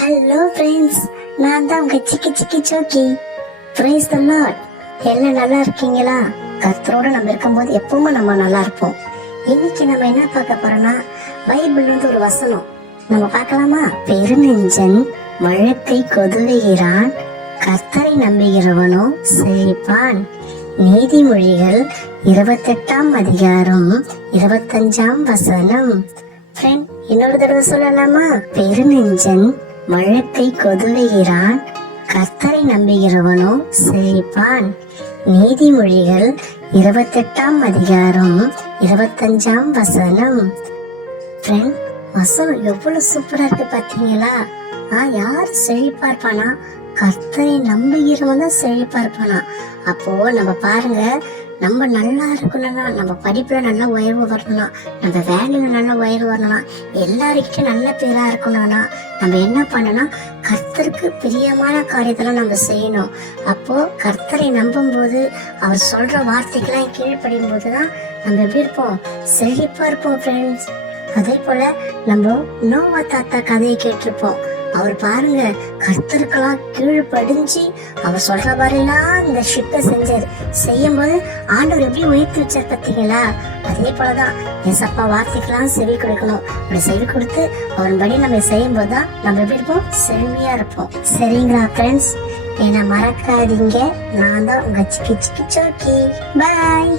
Hello friends நான் தான் உங்க சிக்கி சிக்கி சோக்கி. பிரைஸ் த லார்ட் எல்லாம் நல்லா இருக்கீங்களா? கர்த்தரோட நம்ம இருக்கும்போது எப்பவுமே நம்ம நல்லா இருப்போம். இன்னைக்கு நம்ம என்ன பார்க்க போறோம்னா பைபிள் வந்து ஒரு வசனம். நம்ம பார்க்கலாமா? பெருநெஞ்சன் வழக்கை கொதுவுகிறான் கர்த்தரை நம்புகிறவனோ செழிப்பான். நீதிமொழிகள் இருபத்தெட்டாம் அதிகாரம் இருபத்தஞ்சாம் வசனம். ஃப்ரெண்ட் இன்னொரு தடவை சொல்லலாமா? பெருநெஞ்சன் வழக்கை கொதுவுகிறான் கர்த்தரை நம்புகிறவனோ செழிப்பான் நீதிமொழிகள் இருபத்தெட்டாம் அதிகாரம் இருபத்தஞ்சாம் வசனம். ஃப்ரெண்ட் வசனம் எவ்வளவு சூப்பரா இருக்கு பாத்தீங்களா? ஆ யார் செழிப்பா இருப்பானா கர்த்தரை நம்புகிறவன் தான் செழிப்பா இருப்பானா அப்போ நம்ம பாருங்க நம்ம நல்லா இருக்கணும்னா நம்ம படிப்புல நல்லா உயர்வு வரணும்னா நம்ம வேலையில நல்ல உயர்வு வரணும்னா எல்லாருக்கிட்டும் நல்ல பேரா இருக்கணும்னா நம்ம என்ன பண்ணணும் கர்த்தருக்கு பிரியமான காரியத்தெல்லாம் நம்ம செய்யணும். அப்போ கர்த்தரை நம்பும் போது அவர் சொல்ற வார்த்தைக்கெல்லாம் கீழ்ப்படியும் போதுதான் நம்ம எப்படி இருப்போம்? செழிப்பா இருப்போம் ஃப்ரெண்ட்ஸ் அதே போல நம்ம நோவா தாத்தா கதையை கேட்டிருப்போம். அவர் பாருங்க கர்த்தருக்கெல்லாம் கீழ் படிஞ்சு அவர் சொல்ற மாதிரிலாம் இந்த ஷிப்பை செஞ்சாரு செய்யும் போது ஆண்டவர் எப்படி உயர்த்தி வச்சார் பார்த்தீங்களா? அதே போலதான் ஏசப்பா வார்த்தைக்கெல்லாம் செவி கொடுக்கணும். அப்படி செவி கொடுத்து அவன்படி நம்ம செய்யும் போதுதான் நம்ம எப்படி இருப்போம்? செழுமையா இருப்போம். சரிங்களா ஃப்ரெண்ட்ஸ் என்னை மறக்காதீங்க. நான் தான் உங்க சிக்கி சிக்கி சோக்கி. பாய்